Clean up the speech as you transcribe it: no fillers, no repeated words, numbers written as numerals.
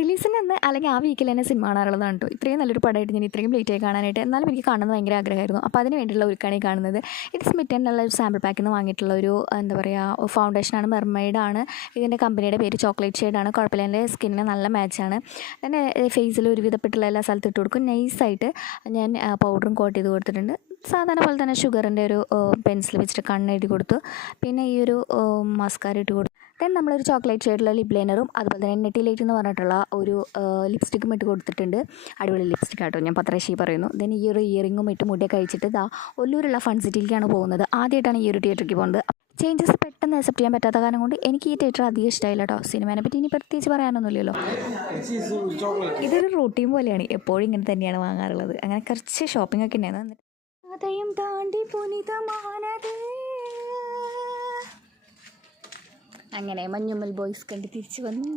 റിലീസിന് അന്ന് അല്ലെങ്കിൽ ആ വീക്കിൽ തന്നെ സിനിമ കാണാറുള്ളതാണ് കേട്ടോ. ഇത്രയും നല്ലൊരു പടമായിട്ട് ഞാൻ ഇത്രയും ലേറ്റായി കാണാനായിട്ട്, എന്നാലും എനിക്ക് കാണുന്നത് ഭയങ്കര ആഗ്രഹമായിരുന്നു. അപ്പോൾ അതിന് വേണ്ടിയിട്ടുള്ള ഒരുക്കാണ് ഈ കാണുന്നത്. ഇത് സ്മിറ്റ് എന്നുള്ള ഒരു സാമ്പിൾ പാക്കിൽ നിന്ന് വാങ്ങിയിട്ടുള്ള ഒരു എന്താ പറയുക ഫൗണ്ടേഷനാണ്. മെർമെയ്ഡാണ് ഇതിൻ്റെ കമ്പനിയുടെ പേര്. ചോക്ലേറ്റ് ഷെയ്ഡാണ്. കുഴപ്പമില്ല, എൻ്റെ സ്കിന്നിന് നല്ല മാച്ചാണ്. എൻ്റെ ഫേസിൽ ഒരുവിധപ്പെട്ടുള്ള എല്ലാ സ്ഥലത്തും ഇട്ട് കൊടുക്കും. നൈസായിട്ട് ഞാൻ പൗഡറും കോട്ട് ചെയ്ത് കൊടുത്തിട്ടുണ്ട്. സാധാരണ പോലെ തന്നെ ഷുഗറിൻ്റെ ഒരു പെൻസിൽ വെച്ചിട്ട് കണ്ണെഴുതി കൊടുത്തു. പിന്നെ ഈ ഒരു മസ്കാര ഇട്ട് കൊടുത്തു. ദെൻ നമ്മളൊരു ചോക്ലേറ്റ് ഷെയ്ഡിലുള്ള ലിപ് ലൈനറും അതുപോലെ തന്നെ നെറ്റിലൈറ്റ് എന്ന് പറഞ്ഞിട്ടുള്ള ഒരു ലിപ്സ്റ്റിക്കും ഇട്ട് കൊടുത്തിട്ടുണ്ട്. അടിപൊളി ലിപ്സ്റ്റിക് ആട്ടോ, ഞാൻ പത്രശ്ശി പറയുന്നു. ദെൻ ഈ ഒരു ഇയറിങ്ങും ഇട്ട് മുടിയൊക്കെ കഴിച്ചിട്ട് ഒല്ലൂരുള്ള ഫൺ സിറ്റിയിലേക്കാണ് പോകുന്നത്. ആദ്യമായിട്ടാണ് ഈ ഒരു തിയേറ്ററിലേക്ക് പോകുന്നത്. ചേഞ്ചസ് പെട്ടെന്ന് അക്സെപ്റ്റ് ചെയ്യാൻ പറ്റാത്ത കാരണം കൊണ്ട് എനിക്ക് ഈ തിയേറ്റർ അധികം ഇഷ്ടമായില്ല കേട്ടോ. സിനിമേനെ പറ്റി ഇനി പ്രത്യേകിച്ച് പറയാനൊന്നുമില്ലല്ലോ. ഇതൊരു റൂട്ടീൻ പോലെയാണ്, എപ്പോഴും ഇങ്ങനെ തന്നെയാണ് വാങ്ങാറുള്ളത്. അങ്ങനെ കുറച്ച് ഷോപ്പിംഗ് ഒക്കെ ഉണ്ടായിരുന്നു. അതയും താണ്ടി പുനിതമാനത്. അങ്ങനെ മഞ്ഞുമ്മൽ ബോയ്സ് കണ്ട് തിരിച്ചു വന്നു.